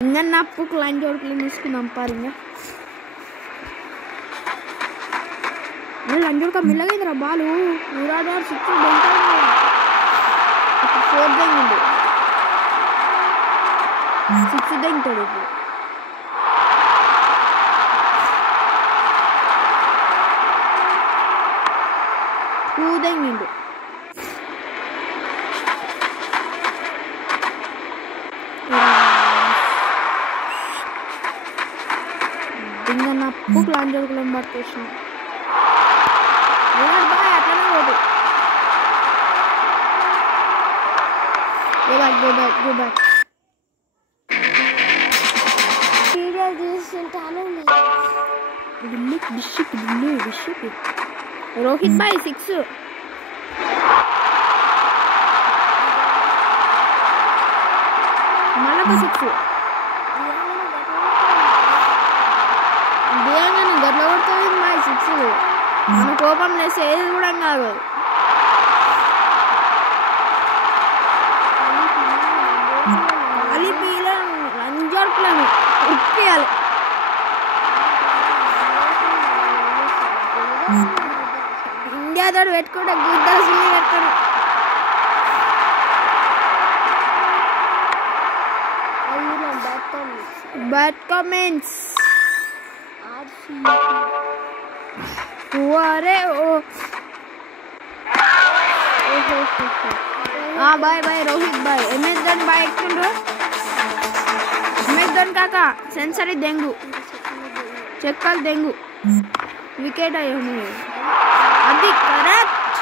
ఇంకా నప్పు క్లైంట్ జోడుకులు తీసుకుందాం పారింగా లంజోడుక మిల్లగైందిరా బాలు ఊరాడారు 6 4 దెంగిండు 6 దెంగుతాడు ఇప్పుడు 2 దెంగిండు ఇంకా నప్పు క్లాన్ జోడుకులను పట్టేసిన బాయ్ అట్లనే పోదు go back వీడియో తీసుకుంటాను డిష్ రోహిత్ బాయ్ 6 మళ్ళొక 6 దేయంగానే గట్ల కొడుతుంది బాయ్ 6 మన కోపం లేస్తే ఏది కూడా కాదు కలిపిలో లంజోడుకులను ఉప్పియాలి ఇండియాతో పెట్టుకుంటే గుద్దాల్సింది పెడతారు బ్యాడ్ కామెంట్స్ అరే బాయ్ బాయ్ రోహిత్ బాయ్ ఎంఎస్ ధోని బాయ్ ఎక్కుండ్రు ఎంఎస్ ధోని కాక సెన్సరీ దెంగు చెక్కలు దెంగు వికెట్ అయ్యాము అది కరెక్ట్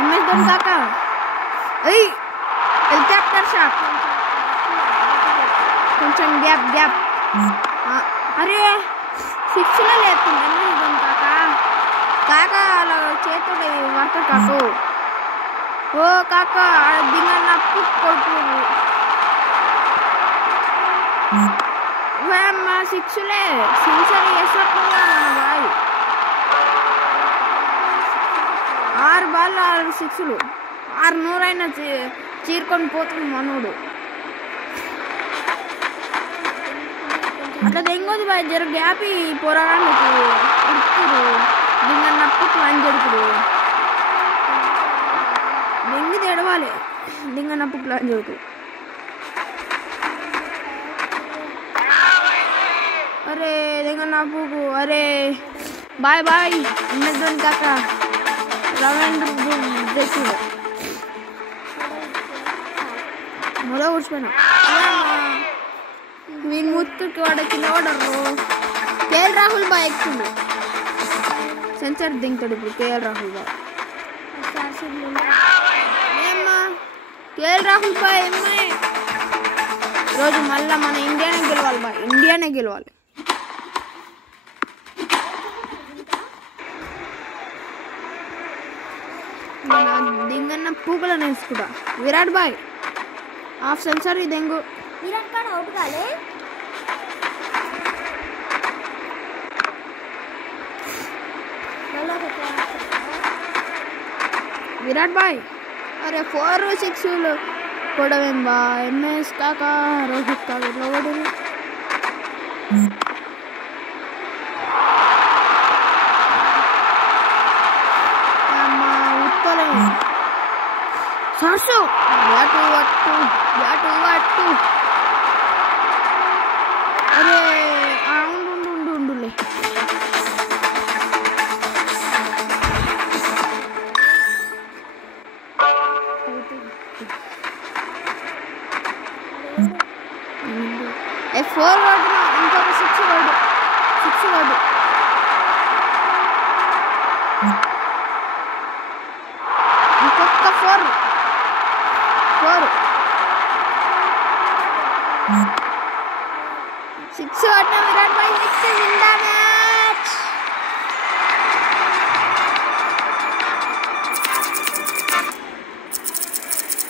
ఎంఎస్ ధోని కాక హెలికాప్టర్ షాట్ కొంచెం గ్యాప్ అరే 6 లేకుండా ఎంఎస్ ధోని కాక అలా చేతుడు వర్క కాకు ఓ కాక దిగన్నప్పు కొడుకు 6 సెంచరీ వేసినట్టుగా మన బాయ్ 6 బాల్ 6 600 అయినా చీరుకొని పోతుంది మనోడు అట్లా తెంగోదు బాయ్ జర గ్యాపి పోరాడానికి ఉడుకురు దింగన్నప్పు ప్లాన్ జరుగుతురు దెంగి తెడవాలి దింగన్నప్పు ప్లాన్ జరుగుతుంది అరే దింగన్నప్పు అరే బాయ్ బాయ్ ఎంఎస్ ధోని కాక రవీంద్ర జైసూర్ మొదలు కూర్చుపోయినా వీళ్ళు ముత్తుకి వాడ కింద వాడరు కేఎల్ రాహుల్ బాయ్ ఎక్కుండు సెన్సర్ దింగుతాడు ఇప్పుడు కేఎల్ రాహుల్ బాయ్ ఏమ్మా కేఎల్ రాహుల్ బాయ్ ఏమ్మాయి ఈరోజు మళ్ళీ మన ఇండియానే గెలవాలి బాయ్ ఇండియానే గెలవాలి దింగన్న పూకలను వేసుకుంటా విరాట్ బాయ్ హాఫ్ సెన్సరీ దెంగు విరాట్ కాడ అవుట్ కాలే విరాట్ బాయ్ అరే 4 6 కొడవేం బా ఎంఎస్ కాక రోహిత్ కాక ఇట్లా కొడు అమ్మా ఉత్తలే సర్సు వాటు అరే ఉండులే F4 వాడు ఇంకొక 6 వాడు ఇంకొక 4 6 వాడిన విరాట్ బాయ్ 6 విందానా